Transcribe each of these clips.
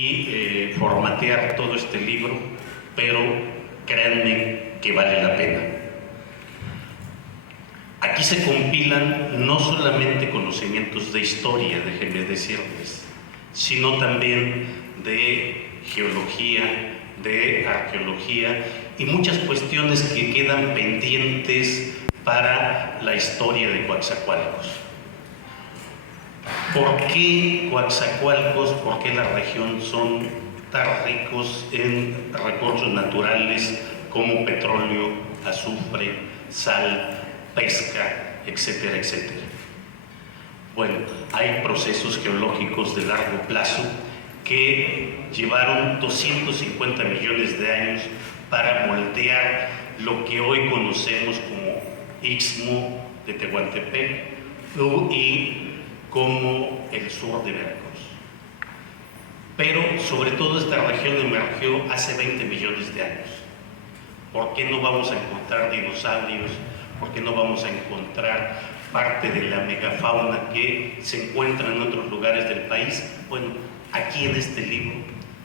y formatear todo este libro, pero créanme que vale la pena. Aquí se compilan no solamente conocimientos de historia, déjenme decirles, sino también de geología, de arqueología y muchas cuestiones que quedan pendientes para la historia de Coatzacoalcos. ¿Por qué Coatzacoalcos, por qué la región son tan ricos en recursos naturales como petróleo, azufre, sal, pesca, etcétera, etcétera? Bueno, hay procesos geológicos de largo plazo que llevaron 250 millones de años para moldear lo que hoy conocemos como Istmo de Tehuantepec y como el sur de Veracruz. Pero sobre todo esta región emergió hace 20 millones de años. ¿Por qué no vamos a encontrar dinosaurios? ¿Por qué no vamos a encontrar parte de la megafauna que se encuentra en otros lugares del país? Bueno, aquí en este libro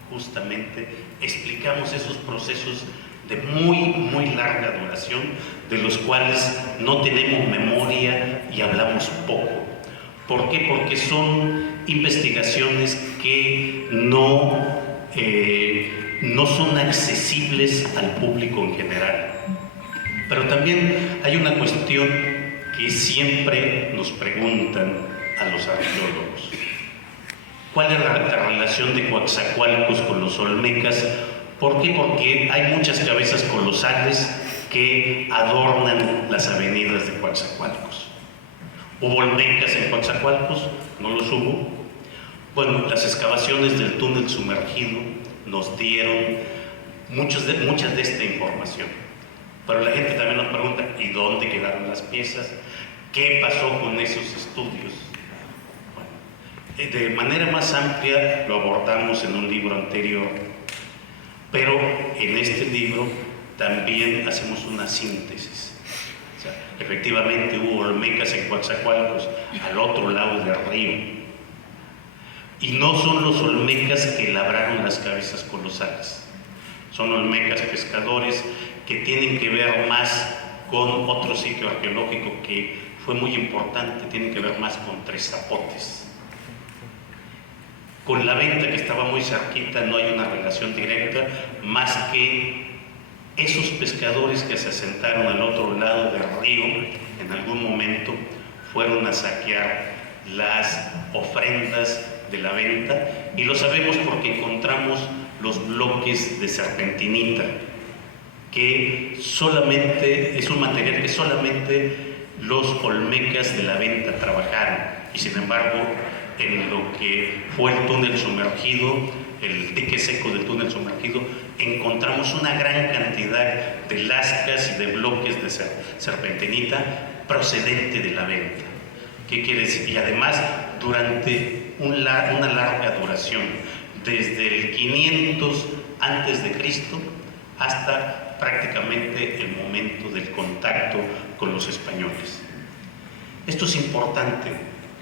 justamente explicamos esos procesos de muy larga duración, de los cuales no tenemos memoria y hablamos poco. ¿Por qué? Porque son investigaciones que no son accesibles al público en general. Pero también hay una cuestión que siempre nos preguntan a los arqueólogos. ¿Cuál es la relación de Coatzacoalcos con los olmecas? ¿Por qué? Porque hay muchas cabezas colosales que adornan las avenidas de Coatzacoalcos. ¿Hubo olmecas en Coatzacoalcos? ¿No los hubo? Bueno, las excavaciones del túnel sumergido nos dieron muchas de esta información. Pero la gente también nos pregunta, ¿y dónde quedaron las piezas? ¿Qué pasó con esos estudios? Bueno, de manera más amplia lo abordamos en un libro anterior, pero en este libro también hacemos una síntesis. Efectivamente hubo olmecas en Coatzacoalcos, al otro lado del río. Y no son los olmecas que labraron las cabezas colosales. Son olmecas pescadores que tienen que ver más con otro sitio arqueológico que fue muy importante, tienen que ver más con Tres Zapotes. Con la venta, que estaba muy cerquita, no hay una relación directa, más que esos pescadores que se asentaron al otro lado del río en algún momento fueron a saquear las ofrendas de la venta, y lo sabemos porque encontramos los bloques de serpentinita, que solamente es un material que solamente los olmecas de la venta trabajaron, y sin embargo en lo que fue el túnel sumergido, el dique seco del túnel sumergido, encontramos una gran cantidad de lascas y de bloques de serpentinita procedente de la venta. ¿Qué quiere decir? Y además durante una larga duración, desde el 500 antes de Cristo hasta prácticamente el momento del contacto con los españoles. Esto es importante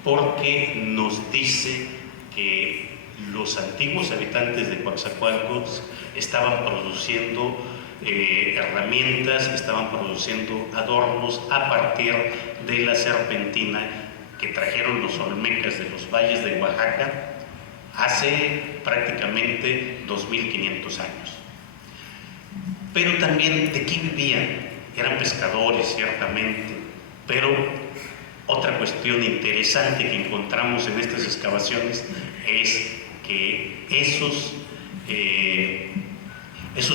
porque nos dice que los antiguos habitantes de Coatzacoalcos estaban produciendo herramientas, estaban produciendo adornos a partir de la serpentina que trajeron los olmecas de los valles de Oaxaca hace prácticamente 2500 años. Pero también, ¿de qué vivían? Eran pescadores, ciertamente, pero otra cuestión interesante que encontramos en estas excavaciones es que esos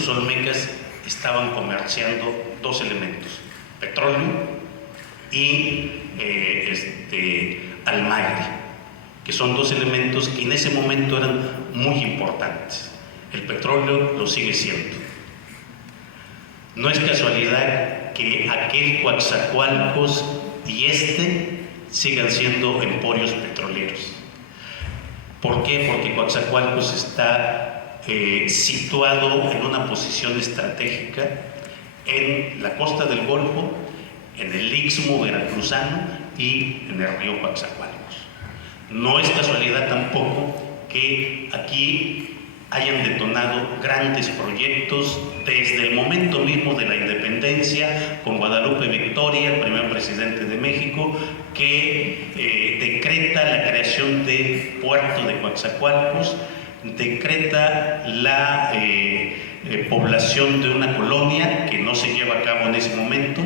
olmecas estaban comerciando dos elementos: petróleo y almagre, que son dos elementos que en ese momento eran muy importantes. El petróleo lo sigue siendo. No es casualidad que aquel Coatzacoalcos y sigan siendo emporios petroleros. ¿Por qué? Porque Coatzacoalcos está situado en una posición estratégica en la costa del Golfo, en el Istmo veracruzano y en el río Coatzacoalcos. No es casualidad tampoco que aquí hayan detonado grandes proyectos desde el momento mismo de la independencia, con Guadalupe Victoria, el primer presidente de México, que decreta la creación del puerto de Coatzacoalcos, decreta la población de una colonia que no se lleva a cabo en ese momento,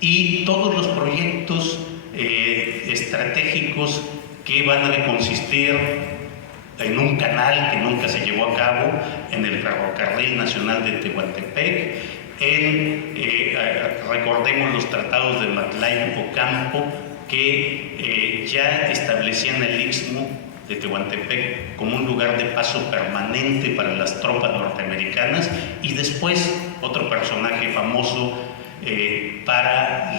y todos los proyectos estratégicos que van a consistir en un canal que nunca se llevó a cabo, en el Ferrocarril Nacional de Tehuantepec, recordemos los tratados de Maclain-Ocampo, que ya establecían el Istmo de Tehuantepec como un lugar de paso permanente para las tropas norteamericanas, y después otro personaje famoso para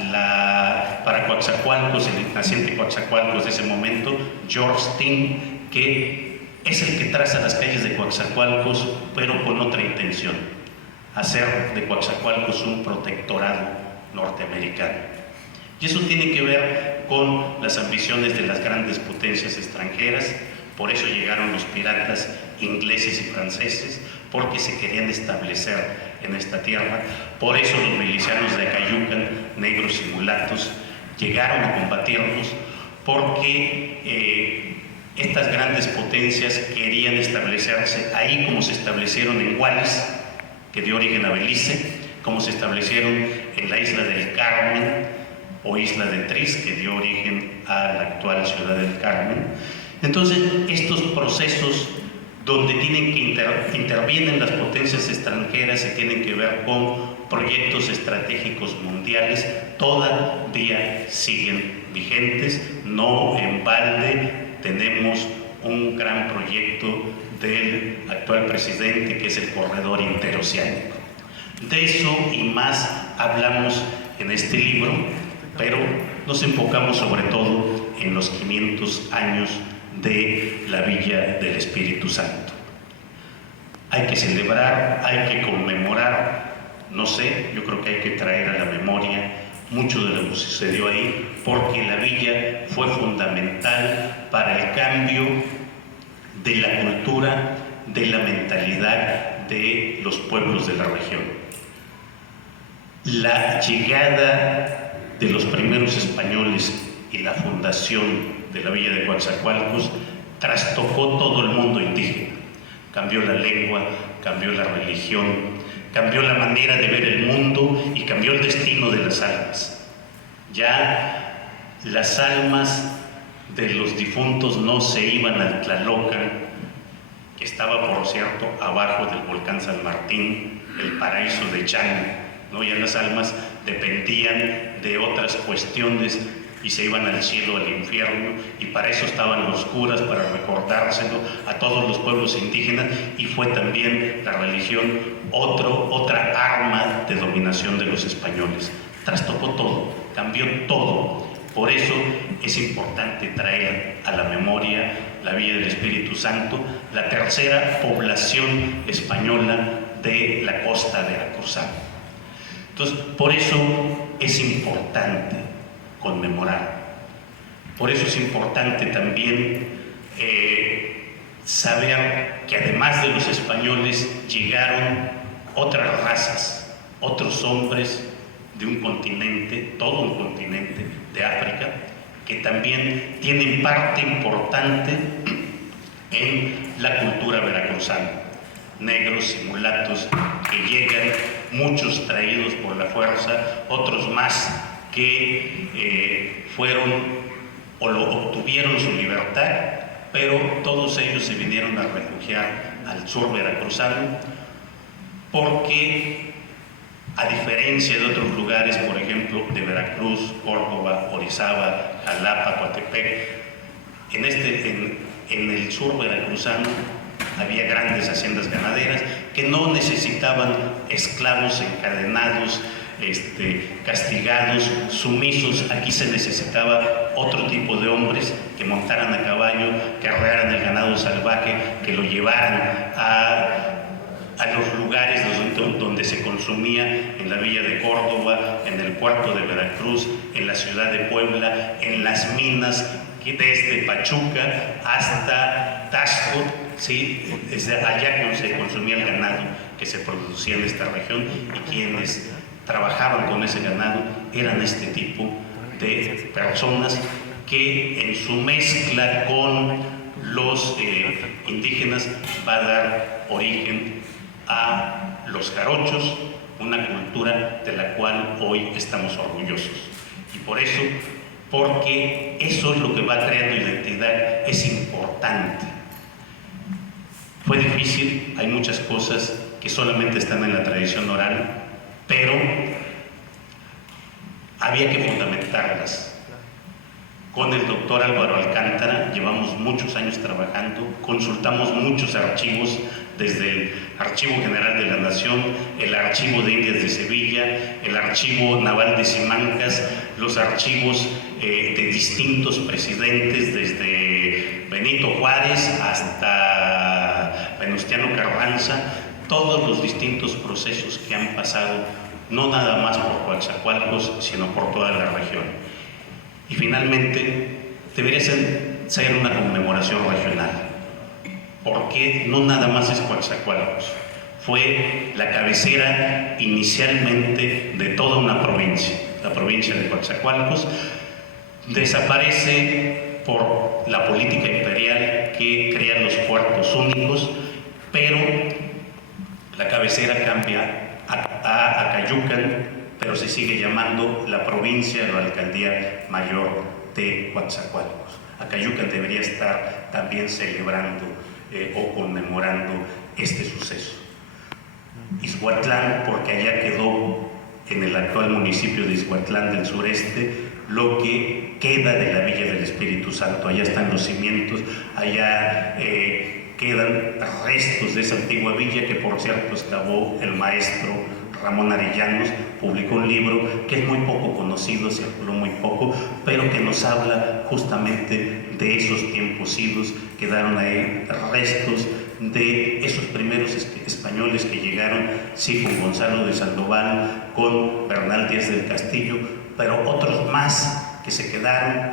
Coatzacoalcos, el naciente Coatzacoalcos de ese momento, George Team, que es el que traza las calles de Coatzacoalcos, pero con otra intención: hacer de Coatzacoalcos un protectorado norteamericano. Y eso tiene que ver con las ambiciones de las grandes potencias extranjeras. Por eso llegaron los piratas ingleses y franceses, porque se querían establecer en esta tierra. Por eso los milicianos de Acayucan, negros y mulatos, llegaron a combatirnos, porque estas grandes potencias querían establecerse ahí, como se establecieron en Guales, que dio origen a Belice, como se establecieron en la isla del Carmen o isla de Tris, que dio origen a la actual ciudad del Carmen. Entonces, estos procesos donde intervienen las potencias extranjeras y tienen que ver con proyectos estratégicos mundiales, todavía siguen vigentes. No en balde tenemos un gran proyecto del actual presidente, que es el Corredor Interoceánico. De eso y más hablamos en este libro, pero nos enfocamos sobre todo en los 500 años de la Villa del Espíritu Santo. Hay que celebrar, hay que conmemorar, no sé, yo creo que hay que traer a la memoria mucho de lo que sucedió ahí, porque la villa fue fundamental para el cambio de la cultura, de la mentalidad de los pueblos de la región. La llegada de los primeros españoles y la fundación de la villa de Coatzacoalcos trastocó todo el mundo indígena. Cambió la lengua, cambió la religión, cambió la manera de ver el mundo y cambió el destino de las almas. Ya las almas de los difuntos no se iban al Tlalocan, que estaba, por cierto, abajo del volcán San Martín, el paraíso de Chan, ¿no? Ya las almas dependían de otras cuestiones y se iban al cielo, al infierno, y para eso estaban los curas, para recordárselo a todos los pueblos indígenas, y fue también la religión otra arma de dominación de los españoles. Trastocó todo, cambió todo. Por eso es importante traer a la memoria la Villa del Espíritu Santo, la tercera población española de la costa veracruzana. Entonces, por eso es importante conmemorar. Por eso es importante también saber que además de los españoles llegaron otras razas, otros hombres de un continente, todo un continente de África, que también tienen parte importante en la cultura veracruzana. Negros y mulatos que llegan, muchos traídos por la fuerza, otros más que fueron o lo obtuvieron su libertad, pero todos ellos se vinieron a refugiar al sur veracruzano, porque a diferencia de otros lugares, por ejemplo, de Veracruz, Córdoba, Orizaba, Jalapa, Coatepec, en el sur veracruzano había grandes haciendas ganaderas que no necesitaban esclavos encadenados, castigados, sumisos. Aquí se necesitaba otro tipo de hombres que montaran a caballo, que arrearan el ganado salvaje, que lo llevaran a los lugares donde se consumía, en la villa de Córdoba, en el puerto de Veracruz, en la ciudad de Puebla, en las minas, desde Pachuca hasta Taxco, sí, desde allá se consumía el ganado que se producía en esta región, y quienes trabajaban con ese ganado eran este tipo de personas que en su mezcla con los indígenas va a dar origen a los jarochos, una cultura de la cual hoy estamos orgullosos. Y por eso, porque eso es lo que va creando identidad, es importante. Fue difícil, hay muchas cosas que solamente están en la tradición oral, pero había que fundamentarlas. Con el doctor Álvaro Alcántara llevamos muchos años trabajando, consultamos muchos archivos, desde el Archivo General de la Nación, el Archivo de Indias de Sevilla, el Archivo Naval de Simancas, los archivos de distintos presidentes, desde Benito Juárez hasta Venustiano Carranza, todos los distintos procesos que han pasado, no nada más por Coatzacoalcos, sino por toda la región. Y finalmente, debería ser una conmemoración regional, porque no nada más es Coatzacoalcos, fue la cabecera inicialmente de toda una provincia, la provincia de Coatzacoalcos. Desaparece por la política imperial que crea los puertos únicos, pero la cabecera cambia a Acayucan, pero se sigue llamando la provincia o la alcaldía mayor de Coatzacoalcos. Acayucan debería estar también celebrando o conmemorando este suceso. Izhuatlán, porque allá quedó, en el actual municipio de Izhuatlán del sureste, lo que queda de la Villa del Espíritu Santo. Allá están los cimientos, allá quedan restos de esa antigua villa que, por cierto, excavó el maestro Ramón Arellanos, publicó un libro que es muy poco conocido, circuló muy poco, pero que nos habla justamente de esos tiempos idos. Quedaron ahí restos de esos primeros españoles que llegaron, sí, con Gonzalo de Sandoval, con Bernal Díaz del Castillo, pero otros más que se quedaron.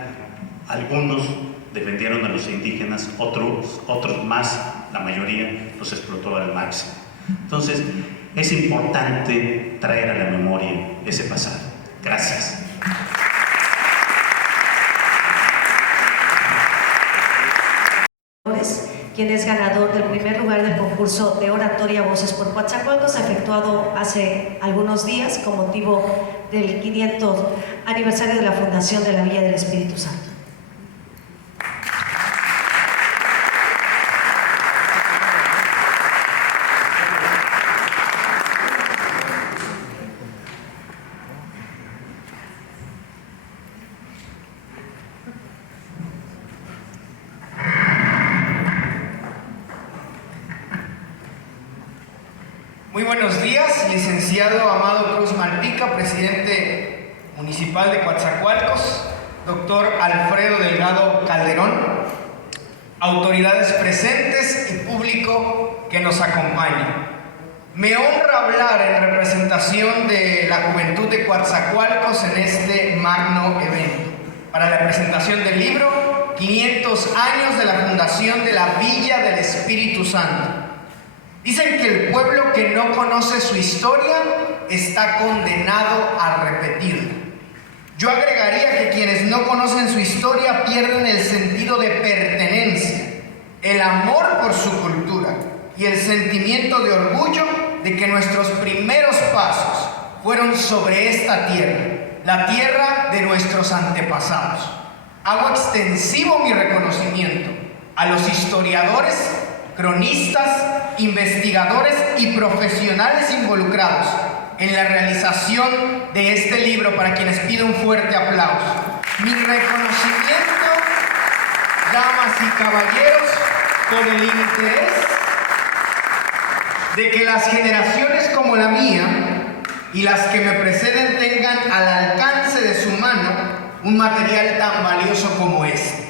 Algunos defendieron a los indígenas, otros más, la mayoría los explotó al máximo. Entonces, es importante traer a la memoria ese pasado. Gracias. Quien es ganador del primer lugar del concurso de oratoria Voces por Coatzacoalcos, efectuado hace algunos días con motivo del 500 aniversario de la fundación de la Villa del Espíritu Santo. Muy buenos días, licenciado Amado Cruz Malpica, presidente municipal de Coatzacoalcos, doctor Alfredo Delgado Calderón, autoridades presentes y público que nos acompaña. Me honra hablar en representación de la juventud de Coatzacoalcos en este magno evento para la presentación del libro 500 años de la fundación de la Villa del Espíritu Santo. Dicen que el pueblo que no conoce su historia está condenado a repetirla. Yo agregaría que quienes no conocen su historia pierden el sentido de pertenencia, el amor por su cultura y el sentimiento de orgullo de que nuestros primeros pasos fueron sobre esta tierra, la tierra de nuestros antepasados. Hago extensivo mi reconocimiento a los historiadores, cronistas, investigadores y profesionales involucrados en la realización de este libro, para quienes pido un fuerte aplauso. Mi reconocimiento, damas y caballeros, por el interés de que las generaciones como la mía y las que me preceden tengan al alcance de su mano un material tan valioso como este.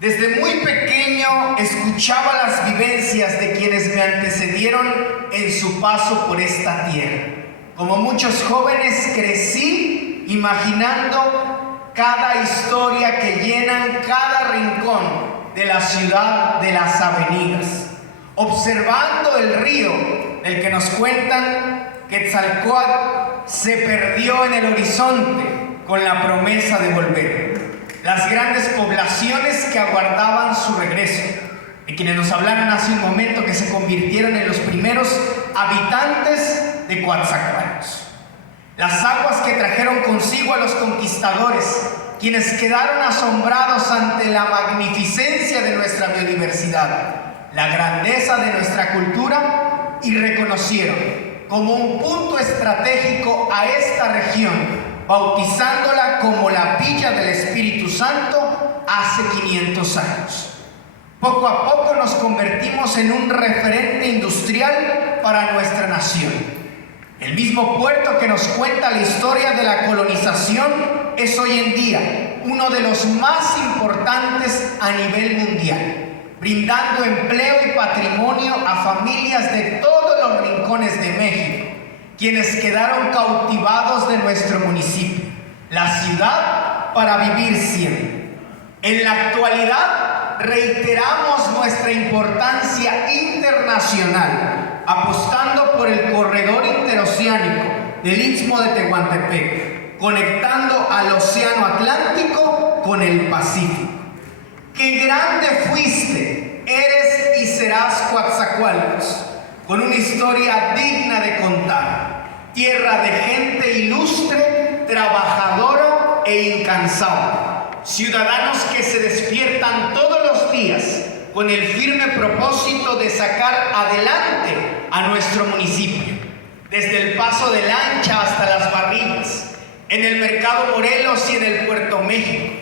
Desde muy pequeño escuchaba las vivencias de quienes me antecedieron en su paso por esta tierra. Como muchos jóvenes crecí imaginando cada historia que llenan cada rincón de la ciudad de las avenidas, observando el río del que nos cuentan Quetzalcóatl se perdió en el horizonte con la promesa de volver. Las grandes poblaciones que aguardaban su regreso, de quienes nos hablaron hace un momento, que se convirtieron en los primeros habitantes de Coatzacoalcos. Las aguas que trajeron consigo a los conquistadores, quienes quedaron asombrados ante la magnificencia de nuestra biodiversidad, la grandeza de nuestra cultura, y reconocieron como un punto estratégico a esta región, bautizándola como la Villa del Espíritu Santo hace 500 años. Poco a poco nos convertimos en un referente industrial para nuestra nación. El mismo puerto que nos cuenta la historia de la colonización es hoy en día uno de los más importantes a nivel mundial, brindando empleo y patrimonio a familias de todos los rincones de México, quienes quedaron cautivados de nuestro municipio, la ciudad para vivir siempre. En la actualidad reiteramos nuestra importancia internacional, apostando por el corredor interoceánico del Istmo de Tehuantepec, conectando al Océano Atlántico con el Pacífico. ¡Qué grande fuiste, eres y serás Coatzacoalcos! Con una historia digna de contar, tierra de gente ilustre, trabajadora e incansable, ciudadanos que se despiertan todos los días con el firme propósito de sacar adelante a nuestro municipio, desde el Paso de Lancha hasta Las Barrigas, en el Mercado Morelos y en el Puerto México,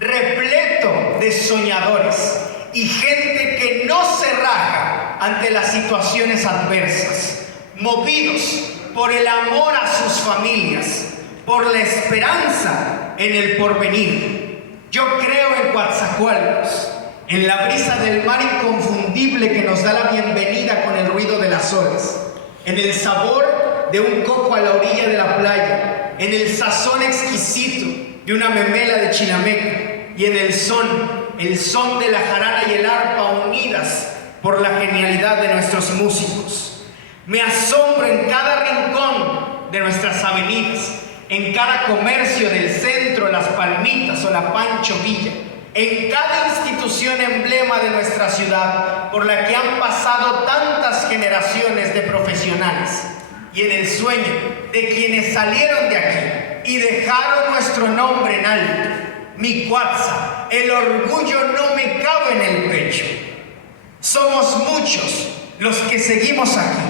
repleto de soñadores y gente que no se raja ante las situaciones adversas, movidos por el amor a sus familias, por la esperanza en el porvenir. Yo creo en Coatzacoalcos, en la brisa del mar inconfundible que nos da la bienvenida con el ruido de las olas, en el sabor de un coco a la orilla de la playa, en el sazón exquisito de una memela de chinameca y en el son de la jarana y el arpa unidas por la genialidad de nuestros músicos. Me asombro en cada rincón de nuestras avenidas, en cada comercio del centro, Las Palmitas o la Pancho Villa, en cada institución emblema de nuestra ciudad por la que han pasado tantas generaciones de profesionales, y en el sueño de quienes salieron de aquí y dejaron nuestro nombre en alto. Mi Coatza, el orgullo no me cabe en el pecho. Somos muchos los que seguimos aquí,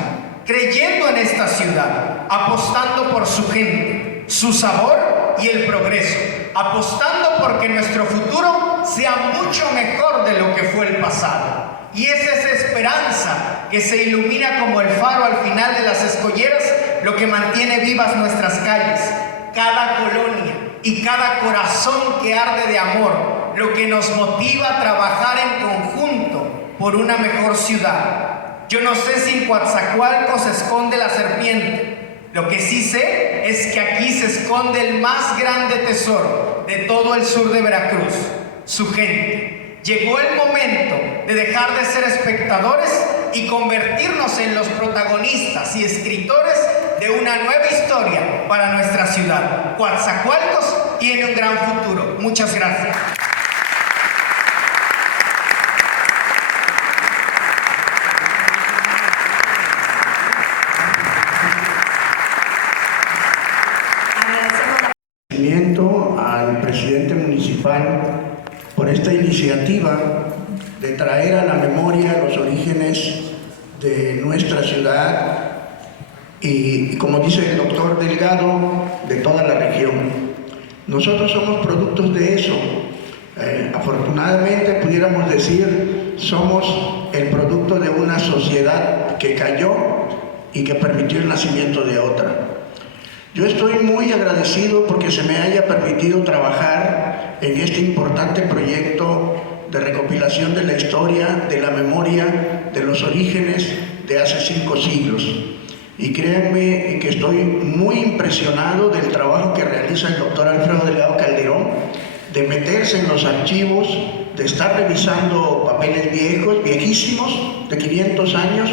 creyendo en esta ciudad, apostando por su gente, su sabor y el progreso, apostando porque nuestro futuro sea mucho mejor de lo que fue el pasado. Y es esa esperanza que se ilumina como el faro al final de las escolleras lo que mantiene vivas nuestras calles, cada colonia y cada corazón que arde de amor, lo que nos motiva a trabajar en conjunto por una mejor ciudad. Yo no sé si en Coatzacoalcos se esconde la serpiente. Lo que sí sé es que aquí se esconde el más grande tesoro de todo el sur de Veracruz, su gente. Llegó el momento de dejar de ser espectadores y convertirnos en los protagonistas y escritores de una nueva historia para nuestra ciudad. Coatzacoalcos tiene un gran futuro. Muchas gracias. Al presidente municipal por esta iniciativa de traer a la memoria los orígenes de nuestra ciudad y como dice el doctor Delgado, de toda la región. Nosotros somos productos de eso. Afortunadamente pudiéramos decir, somos el producto de una sociedad que cayó y que permitió el nacimiento de otra. Yo estoy muy agradecido porque se me haya permitido trabajar en este importante proyecto de recopilación de la historia, de la memoria, de los orígenes de hace 5 siglos. Y créanme que estoy muy impresionado del trabajo que realiza el doctor Alfredo Delgado Calderón, de meterse en los archivos, de estar revisando papeles viejos, viejísimos, de 500 años,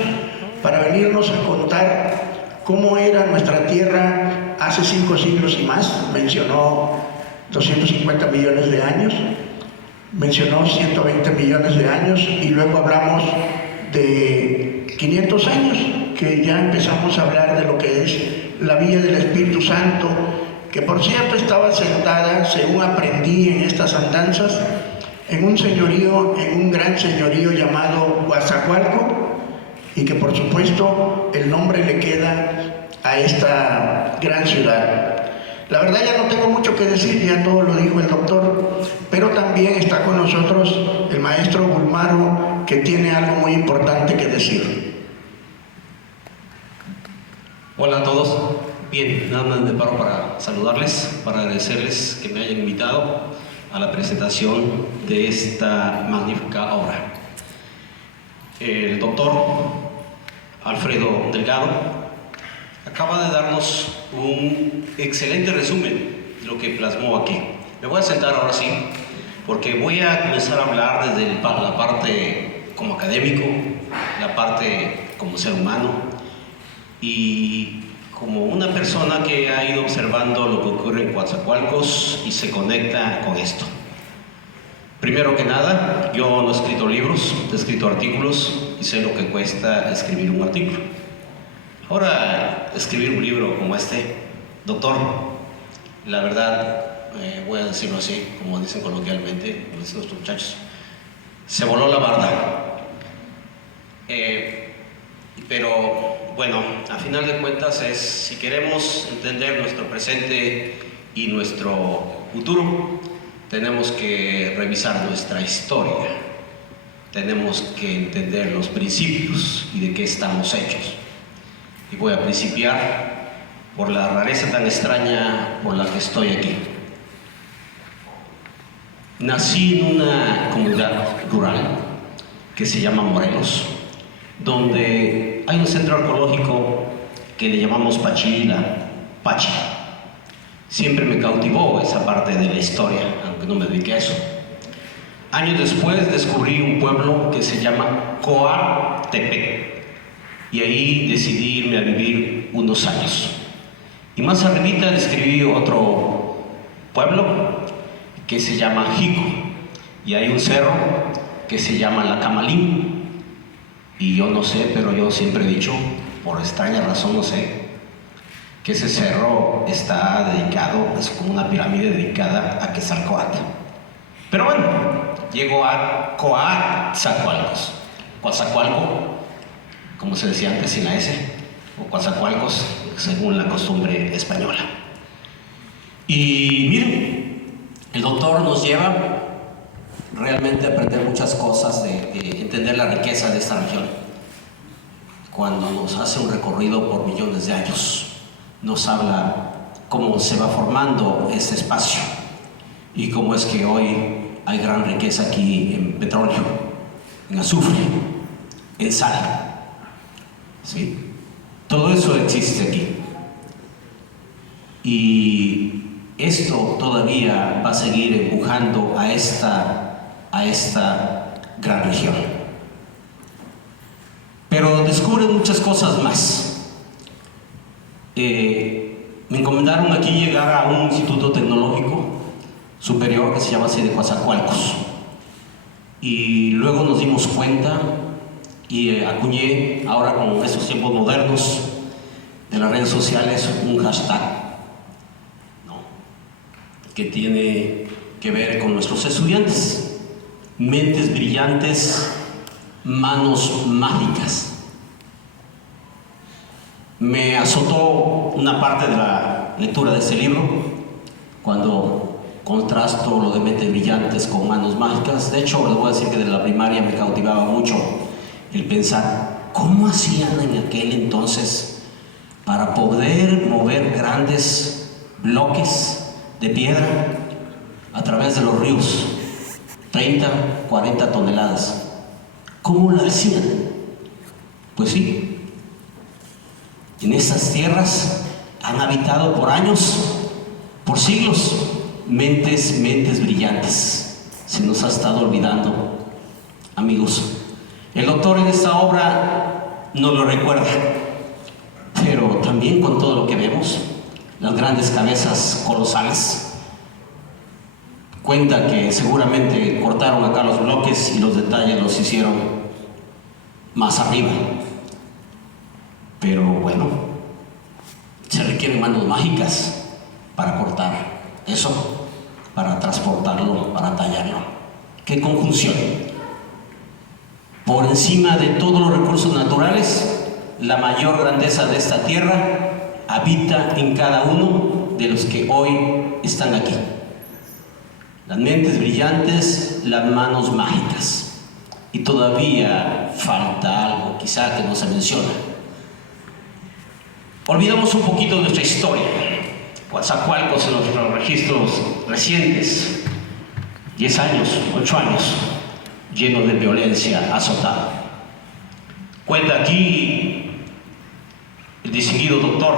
para venirnos a contar cómo era nuestra tierra hace 5 siglos y más. Mencionó 250 millones de años, mencionó 120 millones de años, y luego hablamos de 500 años, que ya empezamos a hablar de lo que es la Villa del Espíritu Santo, que por cierto estaba sentada, según aprendí en estas andanzas, en un señorío, en un gran señorío llamado Coatzacoalcos, y que por supuesto el nombre le queda a esta gran ciudad. La verdad ya no tengo mucho que decir, ya todo lo dijo el doctor, pero también está con nosotros el maestro Bulmaro, que tiene algo muy importante que decir. Hola a todos. Bien, nada más me paro para saludarles, para agradecerles que me hayan invitado a la presentación de esta magnífica obra. El doctor Alfredo Delgado acaba de darnos un excelente resumen de lo que plasmó aquí. Me voy a sentar ahora sí, porque voy a comenzar a hablar desde la parte como académico, la parte como ser humano y como una persona que ha ido observando lo que ocurre en Coatzacoalcos y se conecta con esto. Primero que nada, yo no he escrito libros, he escrito artículos y sé lo que cuesta escribir un artículo. Ahora, escribir un libro como este, doctor, la verdad, voy a decirlo así, como dicen coloquialmente, como dicen nuestros muchachos, se voló la barda. Pero bueno, a final de cuentas es, si queremos entender nuestro presente y nuestro futuro, tenemos que revisar nuestra historia, tenemos que entender los principios y de qué estamos hechos. Y voy a principiar por la rareza tan extraña por la que estoy aquí. Nací en una comunidad rural que se llama Morelos, donde hay un centro arqueológico que le llamamos Pachila, Pachi. Siempre me cautivó esa parte de la historia, aunque no me dediqué a eso. Años después descubrí un pueblo que se llama Coatepec, y ahí decidí irme a vivir unos años. Y más arribita describí otro pueblo que se llama Jico, y hay un cerro que se llama La Camalín. Y yo no sé, pero yo siempre he dicho, por extraña razón no sé, que ese cerro está dedicado, es como una pirámide dedicada a Quetzalcóatl. Pero bueno, llego a Coatzacoalcos. Coatzacoalco, como se decía antes sin la S, o Coatzacoalcos, según la costumbre española. Y miren, el doctor nos lleva realmente a aprender muchas cosas, de entender la riqueza de esta región. Cuando nos hace un recorrido por millones de años, nos habla cómo se va formando este espacio y cómo es que hoy hay gran riqueza aquí en petróleo, en azufre, en sal. ¿Sí? Todo eso existe aquí. Y esto todavía va a seguir empujando a esta gran región. Pero descubren muchas cosas más. Me encomendaron aquí llegar a un instituto tecnológico superior que se llama así de Coatzacoalcos. Y luego nos dimos cuenta y acuñé, ahora con estos tiempos modernos de las redes sociales, un hashtag, ¿no?, que tiene que ver con nuestros estudiantes. Mentes brillantes, manos mágicas. Me azotó una parte de la lectura de este libro cuando contrasto lo de mentes brillantes con manos mágicas. De hecho, les voy a decir que desde la primaria me cautivaba mucho el pensar cómo hacían en aquel entonces para poder mover grandes bloques de piedra a través de los ríos, 30, 40 toneladas. ¿Cómo lo hacían? Pues sí, en esas tierras han habitado por años, por siglos, mentes brillantes. Se nos ha estado olvidando, amigos. El doctor en esta obra no lo recuerda, pero también con todo lo que vemos, las grandes cabezas colosales, cuenta que seguramente cortaron acá los bloques y los detalles los hicieron más arriba. Pero bueno, se requieren manos mágicas para cortar eso, para transportarlo, para tallarlo. ¡Qué conjunción! Por encima de todos los recursos naturales, la mayor grandeza de esta tierra habita en cada uno de los que hoy están aquí. Las mentes brillantes, las manos mágicas. Y todavía falta algo, quizá, que no se menciona. Olvidamos un poquito de nuestra historia. Coatzacoalcos, en nuestros registros recientes, 10 años, 8 años, lleno de violencia, azotado. Cuenta aquí el distinguido doctor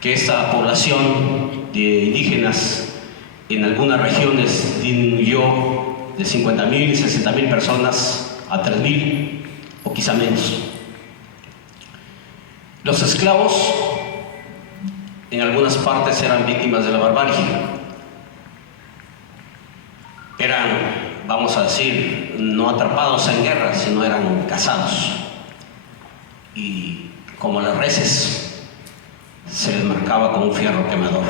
que esta población de indígenas en algunas regiones disminuyó de 50.000, 60.000 personas a 3.000 o quizá menos. Los esclavos en algunas partes eran víctimas de la barbarie. Eran, vamos a decir, no atrapados en guerra, sino eran cazados. Y como las reses, se les marcaba con un fierro quemador.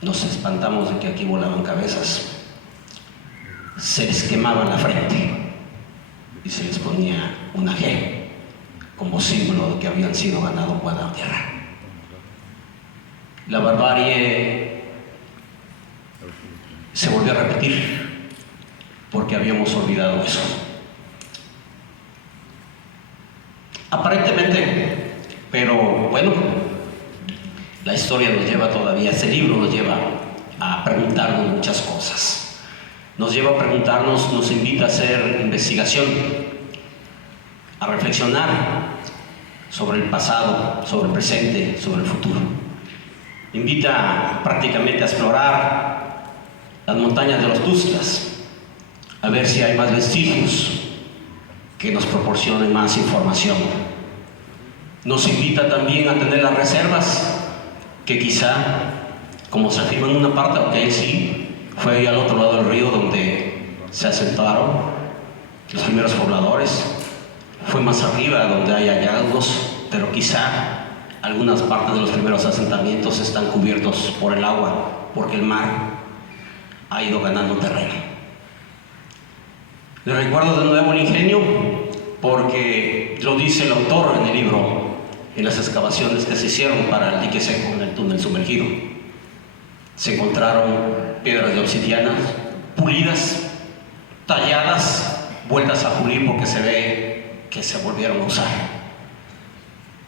Nos espantamos de que aquí volaban cabezas. Se les quemaba la frente y se les ponía una G como símbolo de que habían sido ganados por la tierra. La barbarie se volvió a repetir porque habíamos olvidado eso. Aparentemente, pero bueno, la historia nos lleva todavía, este libro nos lleva a preguntarnos muchas cosas. Nos lleva a preguntarnos, nos invita a hacer investigación, a reflexionar sobre el pasado, sobre el presente, sobre el futuro. Invita prácticamente a explorar las montañas de los Tuxtlas, a ver si hay más vestigios que nos proporcionen más información. Nos invita también a tener las reservas que quizá, como se afirma en una parte, ok, sí, fue ahí al otro lado del río donde se asentaron los primeros pobladores, fue más arriba donde hay hallazgos, pero quizá algunas partes de los primeros asentamientos están cubiertos por el agua, porque el mar ha ido ganando terreno. Les recuerdo de nuevo el ingenio, porque lo dice el autor en el libro, en las excavaciones que se hicieron para el dique seco en el túnel sumergido. Se encontraron piedras de obsidiana pulidas, talladas, vueltas a pulir porque se ve que se volvieron a usar.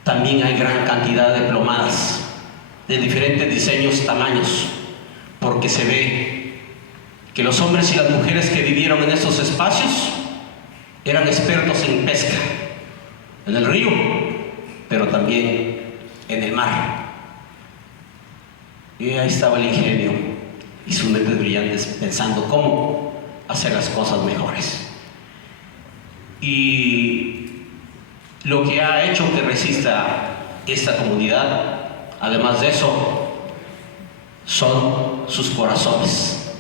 También hay gran cantidad de plomadas de diferentes diseños, tamaños, porque se ve que los hombres y las mujeres que vivieron en estos espacios eran expertos en pesca, en el río, pero también en el mar. Y ahí estaba el ingenio y sus mentes brillantes pensando cómo hacer las cosas mejores. Y lo que ha hecho que resista esta comunidad, además de eso, son sus corazones,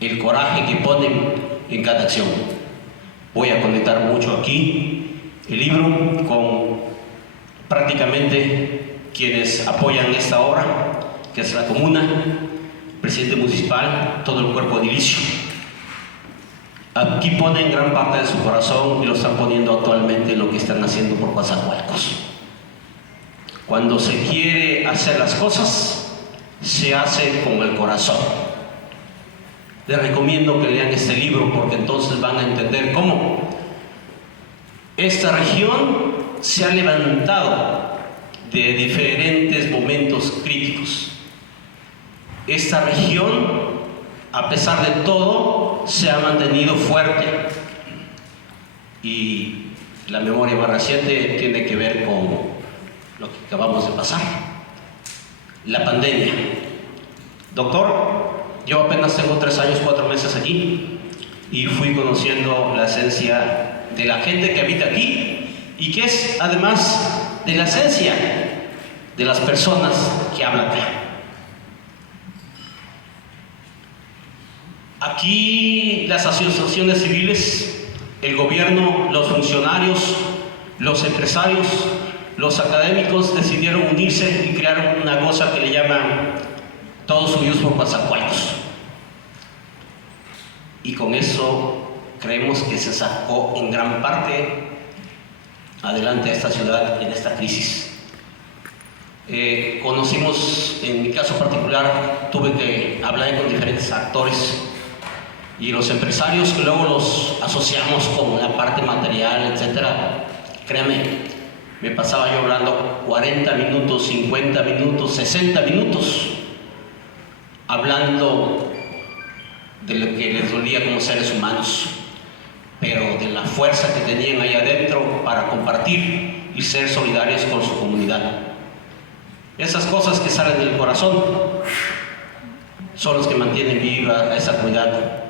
el coraje que ponen en cada acción. Voy a conectar mucho aquí el libro con prácticamente quienes apoyan esta obra, que es la comuna, el presidente municipal, todo el cuerpo edilicio. Aquí ponen gran parte de su corazón y lo están poniendo actualmente en lo que están haciendo por Coatzacoalcos. Cuando se quiere hacer las cosas, se hace con el corazón. Les recomiendo que lean este libro porque entonces van a entender cómo esta región se ha levantado de diferentes momentos críticos. Esta región, a pesar de todo, se ha mantenido fuerte. Y la memoria más reciente tiene que ver con lo que acabamos de pasar. La pandemia. Doctor, yo apenas tengo 3 años, 4 meses aquí y fui conociendo la esencia de la gente que habita aquí y que es además de la esencia de las personas que hablan acá. Aquí las asociaciones civiles, el gobierno, los funcionarios, los empresarios, los académicos decidieron unirse y crear una cosa que le llaman Todos Unidos por Coatzacoalcos. Y con eso creemos que se sacó en gran parte adelante a esta ciudad en esta crisis. Conocimos, en mi caso particular, tuve que hablar con diferentes actores y los empresarios que luego los asociamos con la parte material, etcétera. Créanme, me pasaba yo hablando 40 minutos, 50 minutos, 60 minutos, hablando de lo que les dolía como seres humanos, pero de la fuerza que tenían ahí adentro para compartir y ser solidarios con su comunidad. Esas cosas que salen del corazón son los que mantienen viva a esa comunidad,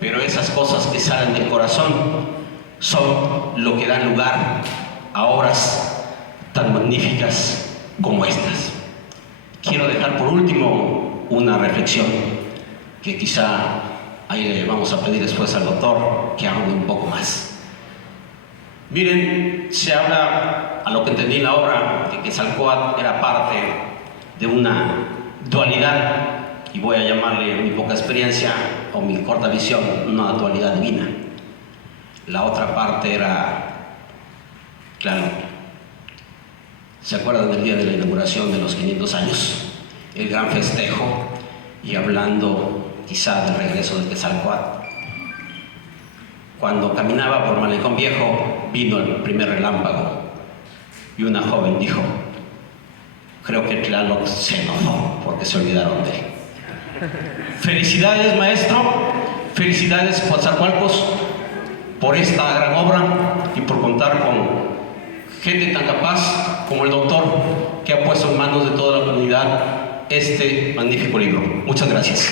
pero esas cosas que salen del corazón son lo que dan lugar a obras tan magníficas como estas. Quiero dejar por último una reflexión que quizá ahí le vamos a pedir después al doctor que hable un poco más. Miren, se habla, a lo que entendí en la obra, de que Quetzalcóatl era parte de una dualidad, y voy a llamarle mi poca experiencia o mi corta visión, una dualidad divina. La otra parte era, claro, ¿se acuerdan del día de la inauguración de los 500 años? El gran festejo, y hablando quizá del regreso de Quetzalcóatl. Cuando caminaba por Malecón Viejo, vino el primer relámpago y una joven dijo: creo que Tlaloc se enojó porque se olvidaron de él. Felicidades, maestro, felicidades, Coatzacoalcos, por esta gran obra y por contar con gente tan capaz como el doctor, que ha puesto en manos de toda la comunidad este magnífico libro. Muchas gracias.